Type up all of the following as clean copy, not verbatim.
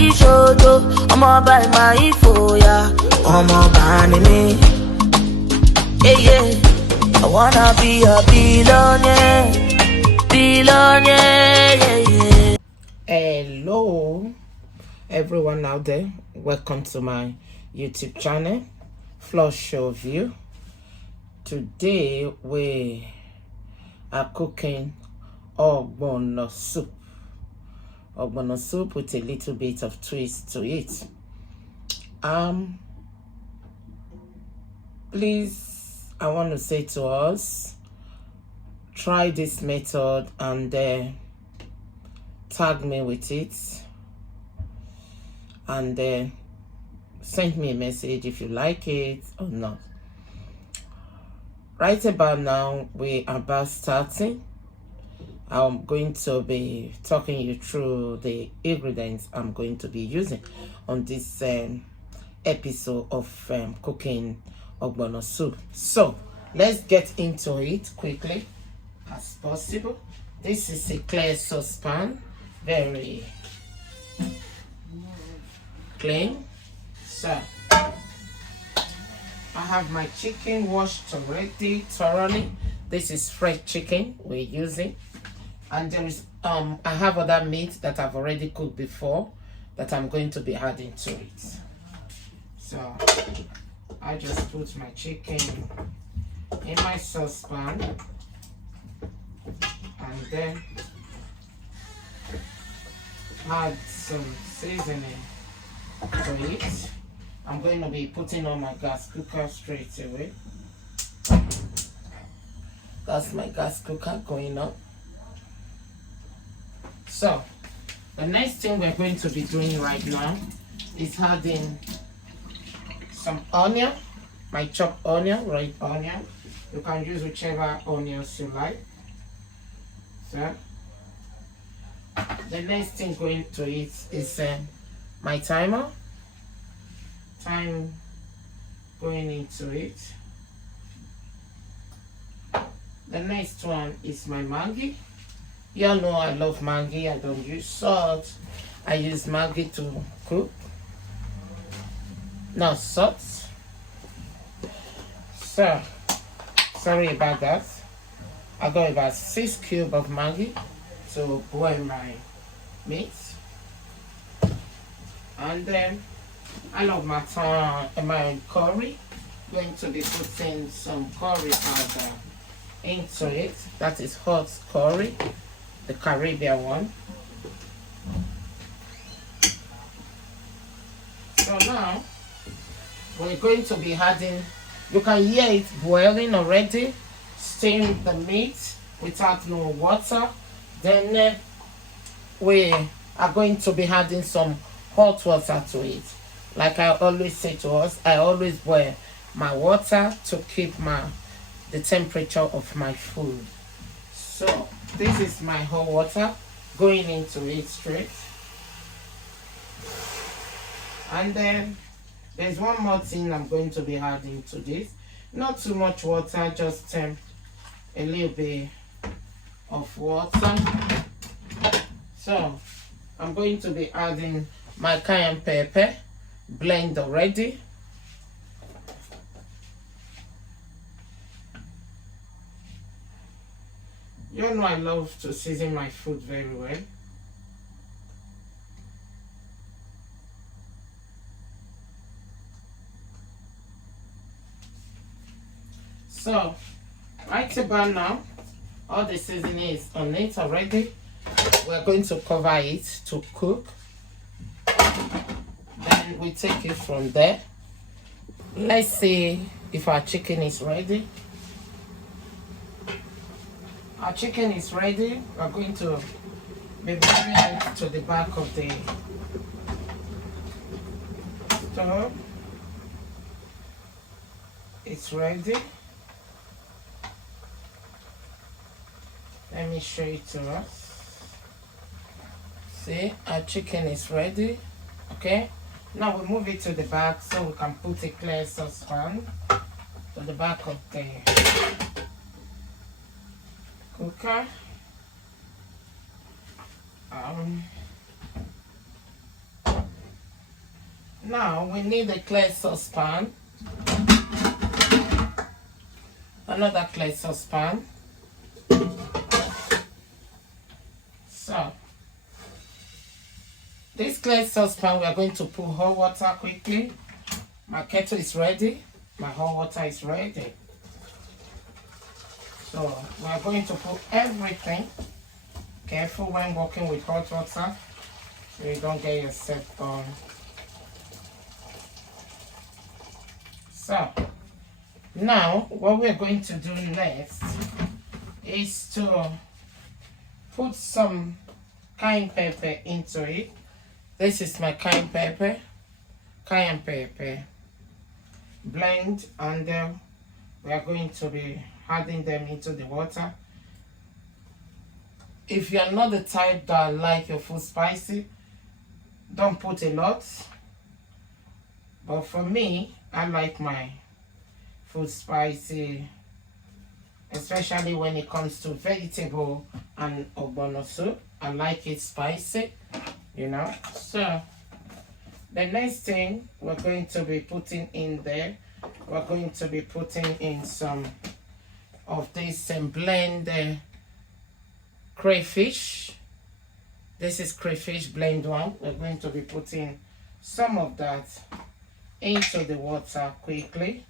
Ishojo, I'm all by my foya. I'm all by me. Yeah, yeah. I wanna be a billionaire. Billionaire, yeah, yeah. Hello, everyone out there. Welcome to my YouTube channel, Floshow View. Today we are cooking ogbono soup. Ogbono soup with a little bit of twist to it. Please, I want to say to us, try this method and tag me with it, and send me a message if you like it or not. Right about now, we are about starting. I'm going to be talking you through the ingredients I'm going to be using on this episode of cooking ogbono soup. So let's get into it quickly as possible. This is a clear saucepan, very clean. So I have my chicken washed already thoroughly. This is fresh chicken we're using, and there is I have other meat that I've already cooked before that I'm going to be adding to it. So I just put my chicken in my saucepan and then add some seasoning to it. I'm going to be putting on my gas cooker straight away. That's my gas cooker going on. So the next thing we're going to be doing right now is adding some onion, my chopped onion, red onion. You can use whichever onions you like. So the next thing going to it is my timer. Time going into it. The next one is my Maggi. You all know I love Maggi. I don't use salt. I use Maggi to cook. No salt. So sorry about that. I got about 6 cubes of Maggi to boil my meat. And then I love my curry. Going to be putting some curry powder into it. That is hot curry, the Caribbean one. So now we're going to be adding, you can hear it boiling already. Steam the meat without no water. Then we are going to be adding some hot water to it. Like I always say to us, I always boil my water to keep the temperature of my food. So this is my hot water going into it straight. And then there's one more thing I'm going to be adding to this. Not too much water, just a little bit of water. So I'm going to be adding my cayenne pepper, blend already. You know I love to season my food very well. So right about now, all the seasoning is on it already. We're going to cover it to cook. Then we take it from there. Let's see if our chicken is ready. Our chicken is ready. We're going to be bringing it to the back of the stove. It's ready. Let me show it to us. See, our chicken is ready. Okay, now we move it to the back so we can put a clear saucepan to the back of the cooker. Now we need a clear saucepan, another clear saucepan. So this clear saucepan, we are going to put hot water quickly. My kettle is ready, my hot water is ready. So we are going to put everything. Careful when working with hot water so you don't get yourself burned. So now what we're going to do next is to put some cayenne pepper into it. This is my cayenne pepper. Blend, and we are going to be adding them into the water. If you are not the type that like your food spicy, don't put a lot. But for me, I like my food spicy, especially when it comes to vegetable and ogbono soup. I like it spicy, you know. So the next thing we're going to be putting in there, we're going to be putting in some of this blend crayfish. This is crayfish blend one. We're going to be putting some of that into the water quickly.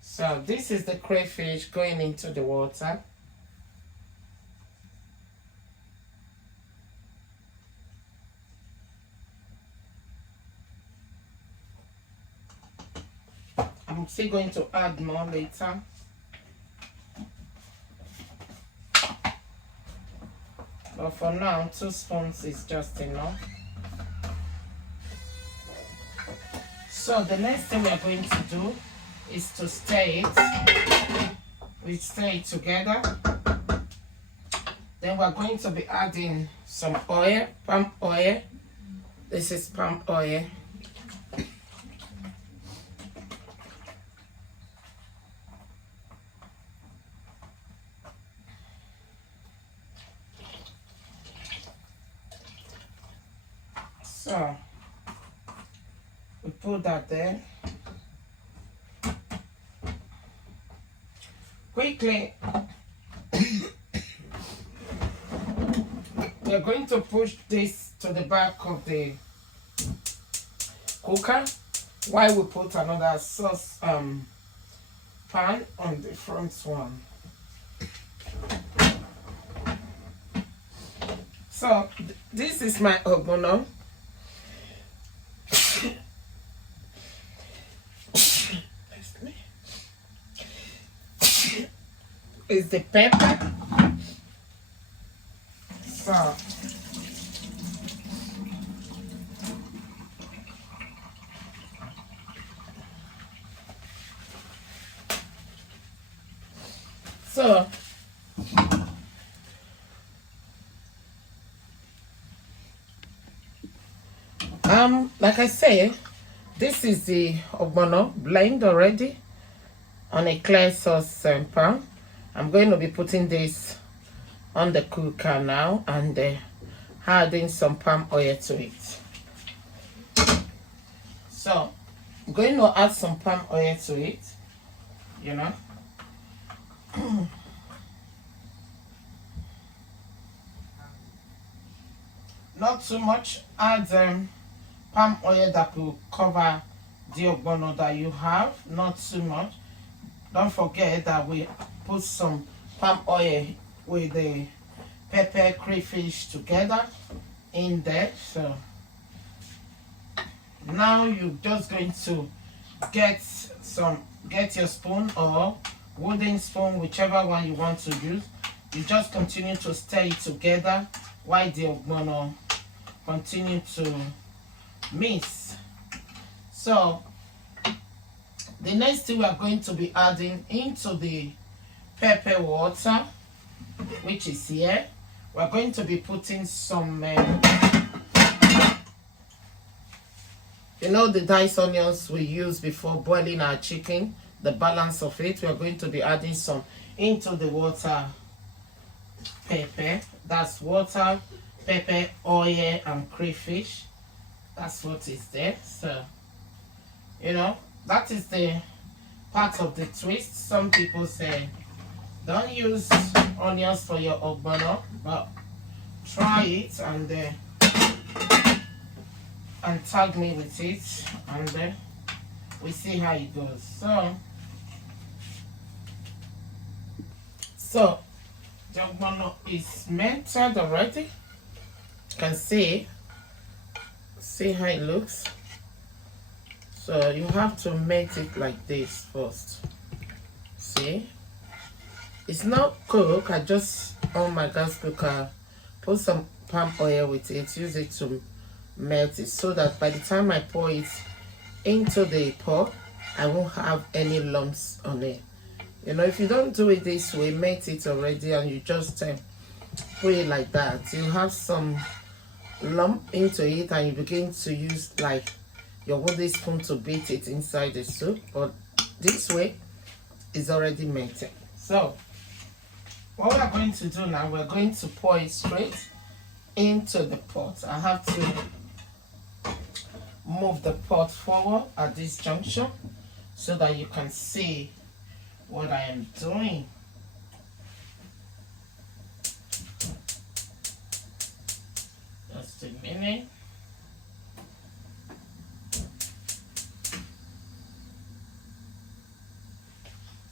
So this is the crayfish going into the water. I'm still going to add more later. But for now, 2 spoons is just enough. So the next thing we are going to do is to stir it. We stir it together. Then we're going to be adding some oil, palm oil. This is palm oil. So we put that there. Quickly, we're going to push this to the back of the cooker while we put another sauce pan on the front one. So this is my ogbono. Is the pepper. So like I say, this is the ogbono blend already on a clear sauce pan. I'm going to be putting this on the cooker now and adding some palm oil to it. So I'm going to add some palm oil to it, you know. Not too much. Add palm oil that will cover the ogbono that you have, not too much. Don't forget that we put some palm oil with the pepper crayfish together in there. So now you're just going to get your spoon or wooden spoon, whichever one you want to use. You just continue to stir it together while the ogbono continue to mix. So the next thing we are going to be adding into the pepper water, which is here, we're going to be putting some you know, the diced onions we used before boiling our chicken, the balance of it. We are going to be adding some into the water pepper. That's water, pepper, oil, and crayfish. That's what is there. So, you know, that is the part of the twist. Some people say don't use onions for your ogbono, but try it and tag me with it, and we see how it goes. So the ogbono is melted already. You can see how it looks. So you have to melt it like this first. See, it's not cooked. I just on my gas cooker put some palm oil with it, use it to melt it, so that by the time I pour it into the pot, I won't have any lumps on it. You know, if you don't do it this way, melt it already, and you just put it like that, you have some lump into it, and you begin to use like your wooden spoon to beat it inside the soup. But this way is already melted. So what we're going to do now, we're going to pour it straight into the pot. I have to move the pot forward at this junction so that you can see what I am doing. Just a minute.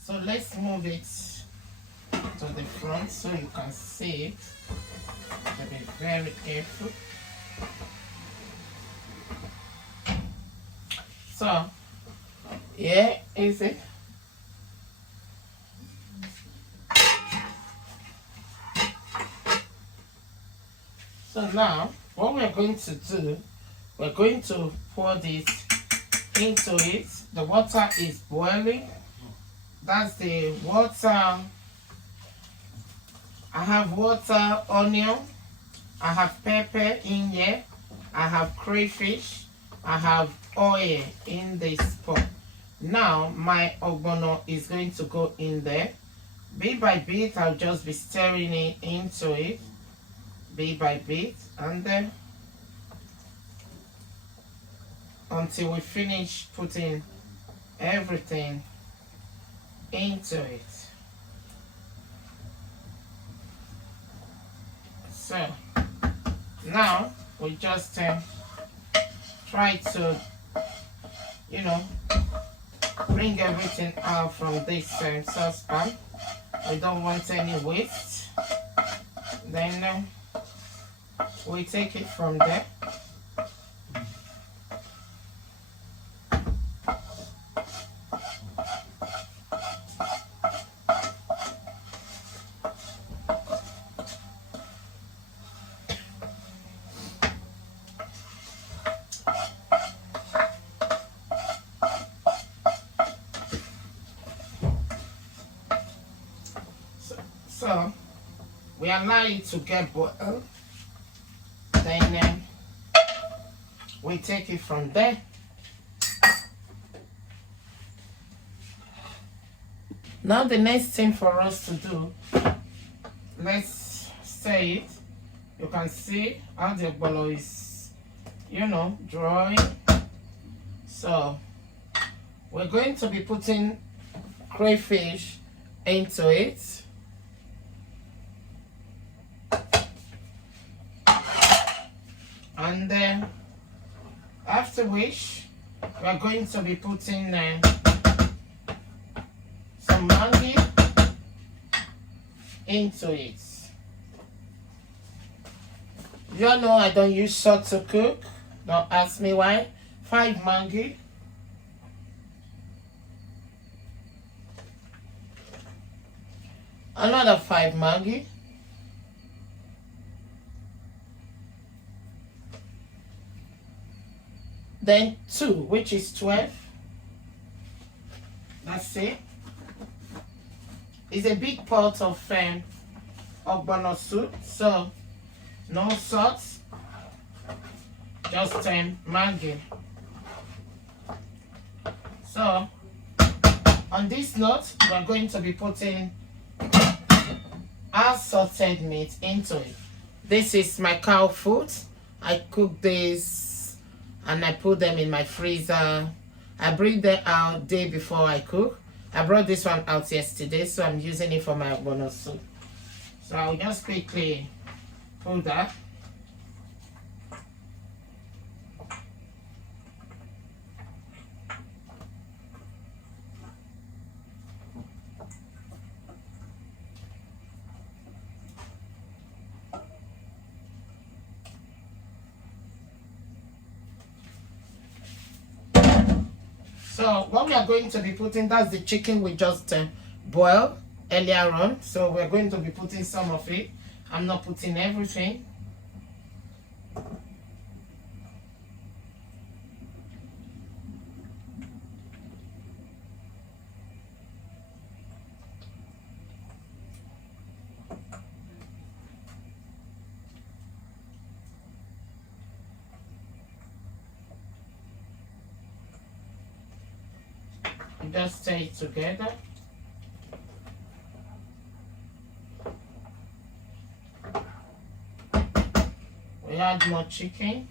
So let's move it to the front so you can see it. To be very careful. So, yeah, is it? So now, what we're going to do, we're going to pour this into it. The water is boiling. That's the water. I have water, onion, I have pepper in here, I have crayfish, I have oil in this pot. Now my ogbono is going to go in there. Bit by bit, I'll just be stirring it into it, bit by bit, and then until we finish putting everything into it. So now we just try to, you know, bring everything out from this saucepan. We don't want any waste. Then we take it from there. So we allow it to get boiled, then we take it from there. Now the next thing for us to do, let's stir it. You can see how the ogbono is, you know, drawing. So we're going to be putting crayfish into it. And then after which we are going to be putting some mangi into it. You all know I don't use salt to cook. Don't ask me why. 5 mangi. Another 5 mangi. Then 2, which is 12. That's it. It's a big pot of ogbono soup, so no salt, just mangi. So on this note, we're going to be putting our salted meat into it. This is my cow food. I cook this and I put them in my freezer. I bring them out day before I cook. I brought this one out yesterday, so I'm using it for my ogbono soup. So I'll just quickly pull that. So what we are going to be putting, that's the chicken we just boiled earlier on. So we're going to be putting some of it. I'm not putting everything. You just stir it together. We add more chicken.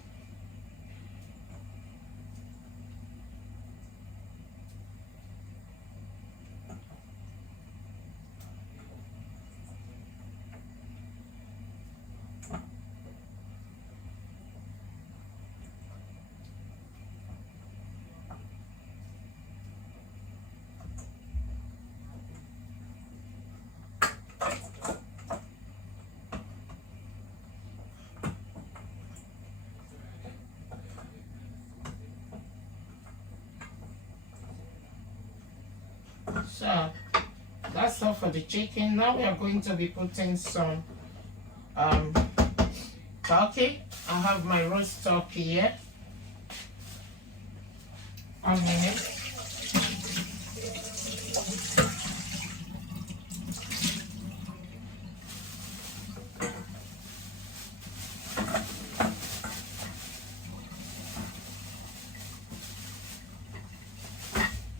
So that's all for the chicken. Now we are going to be putting some turkey. I have my roast turkey here. 1 minute.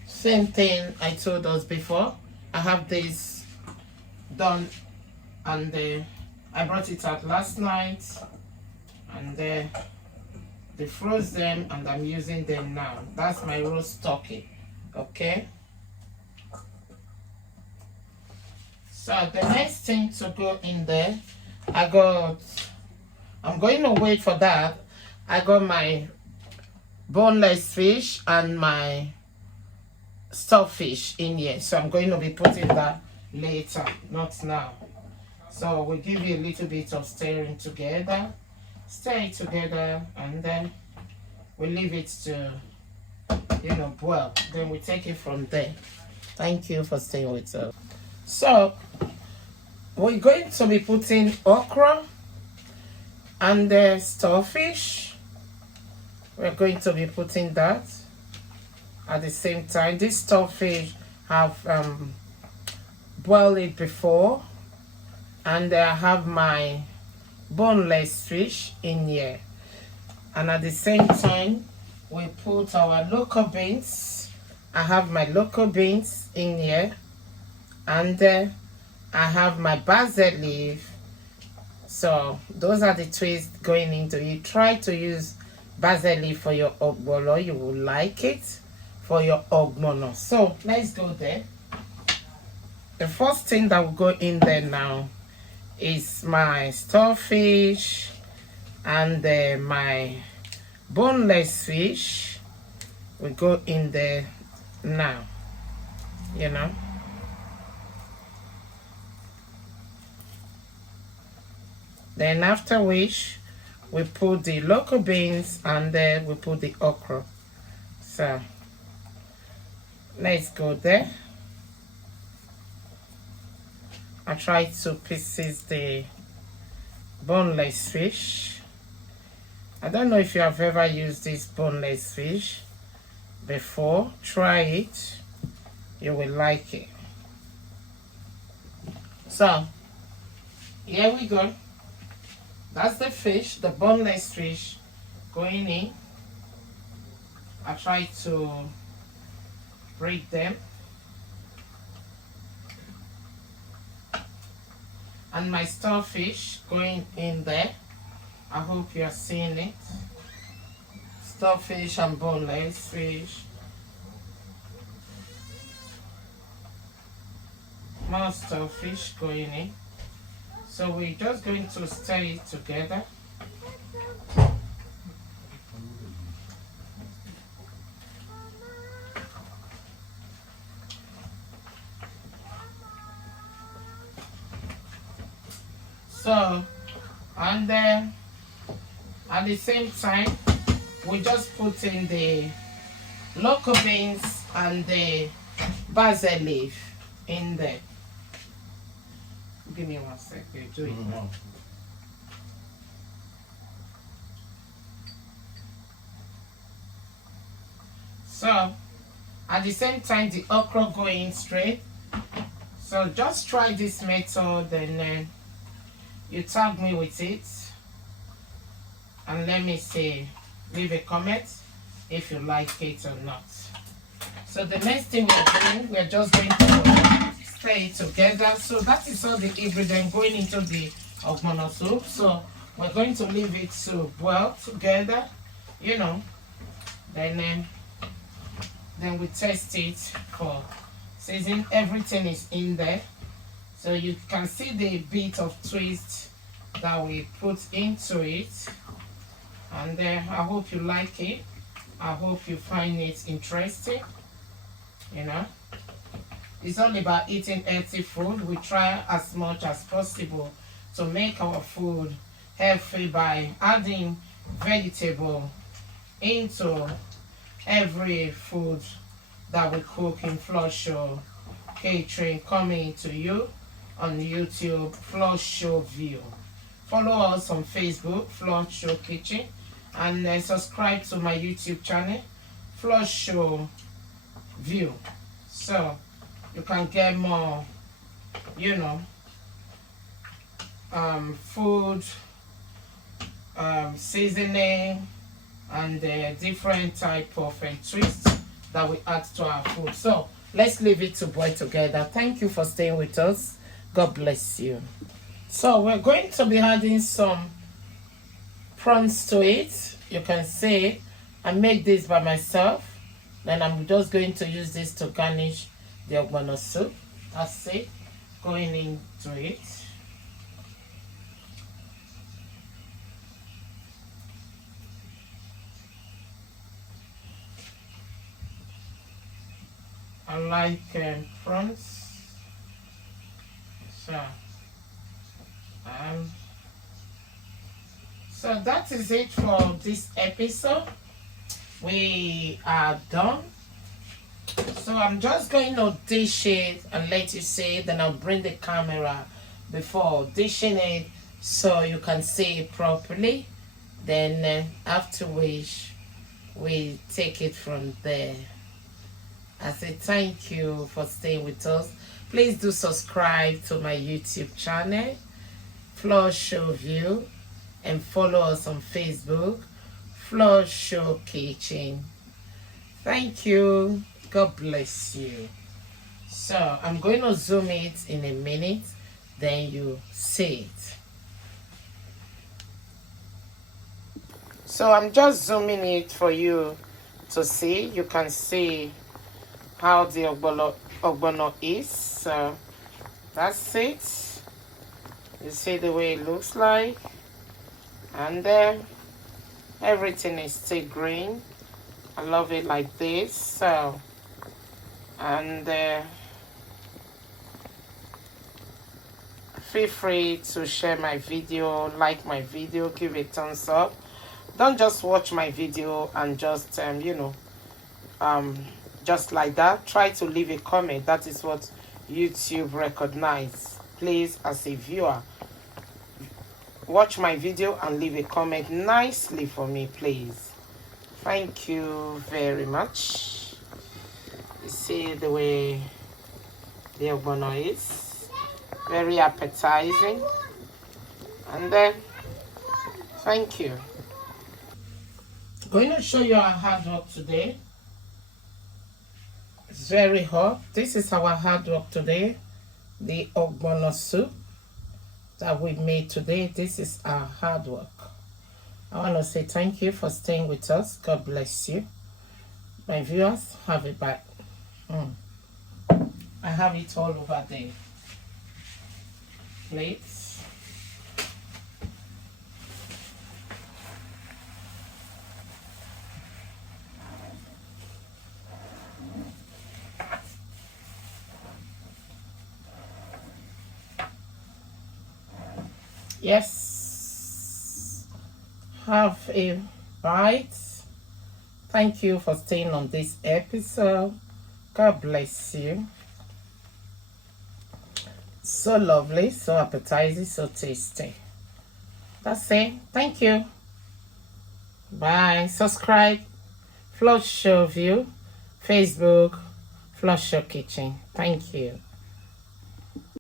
Same thing I told us before. I have this done, and I brought it out last night, and they froze them, and I'm using them now. That's my roast turkey. Okay. So the next thing to go in there, I'm going to wait for that. I got my boneless fish and my stockfish in here, so I'm going to be putting that later, not now. So we'll give you a little bit of stirring together, stir it together, and then we leave it to boil. Then we take it from there. Thank you for staying with us. So we're going to be putting okra and the stockfish. We're going to be putting that at the same time. This stockfish have boiled it before, and I have my boneless fish in here. And at the same time, we put our local beans. I have my local beans in here, and I have my basil leaf. So those are the twists going into it. Try to use basil leaf for your ogbono. You will like it for your ogbono. So let's go there. The first thing that will go in there now is my stockfish and my boneless fish. We go in there now, Then after which we put the local beans, and then we put the okra. So let's go there. I try to pieces the boneless fish. I don't know if you have ever used this boneless fish before. Try it. You will like it. So here we go. That's the fish, the boneless fish going in. I try to break them. and my starfish going in there. I hope you are seeing it. Starfish and boneless fish. More starfish going in. So we're just going to stir it together. So, and then at the same time, we just put in the local beans and the basil leaf in there. Give me 1 second, do it now. So, at the same time, the okra going straight. So just try this method and you tag me with it. And let me see, leave a comment if you like it or not. So the next thing we're doing, we're just going to stir it together. So that is all the ingredient going into the ogbono soup. So we're going to leave it to boil together, you know. Then we test it for season. Everything is in there. So you can see the bit of twist that we put into it. And I hope you like it. I hope you find it interesting. You know, it's all about eating healthy food. We try as much as possible to make our food healthy by adding vegetable into every food that we cook in Floshow Catering, coming to you on YouTube, Floshow View. Follow us on Facebook, Floshow Kitchen, and subscribe to my YouTube channel, Floshow View, so you can get more, you know, food, seasoning, and different type of twists that we add to our food. So let's leave it to boil together. Thank you for staying with us. God bless you. So we're going to be adding some prawns to it. You can see I made this by myself. Then I'm just going to use this to garnish the ogbono soup. That's it, going into it. I like prawns. So that is it for this episode. We are done. So I'm just going to dish it and let you see. Then I'll bring the camera before dishing it so you can see it properly. Then after which we take it from there. I say thank you for staying with us. Please do subscribe to my YouTube channel, Floshow View, and follow us on Facebook, Floshow Kitchen. Thank you. God bless you. So I'm going to zoom it in a minute, then you see it. So I'm just zooming it for you to see. You can see how the ogbono is. So that's it. You see the way it looks like, and then everything is still green. I love it like this. So, and feel free to share my video, like my video, give it a thumbs up. Don't just watch my video and just you know, just like that. Try to leave a comment. That is what YouTube recognizes. Please, as a viewer, watch my video and leave a comment nicely for me, please. Thank you very much. You see the way the ogbono is, very appetizing. And then thank you. Going to show you our hard work today. It's very hot. This is our hard work today, the ogbono soup. that we made today. This is our hard work. I want to say thank you for staying with us. God bless you. My viewers, have it back. I have it all over the plates. Yes, have a bite. Thank you for staying on this episode. God bless you. So lovely, so appetizing, so tasty. That's it. Thank you. Bye. Subscribe. Floshow View. Facebook. Floshow Kitchen. Thank you.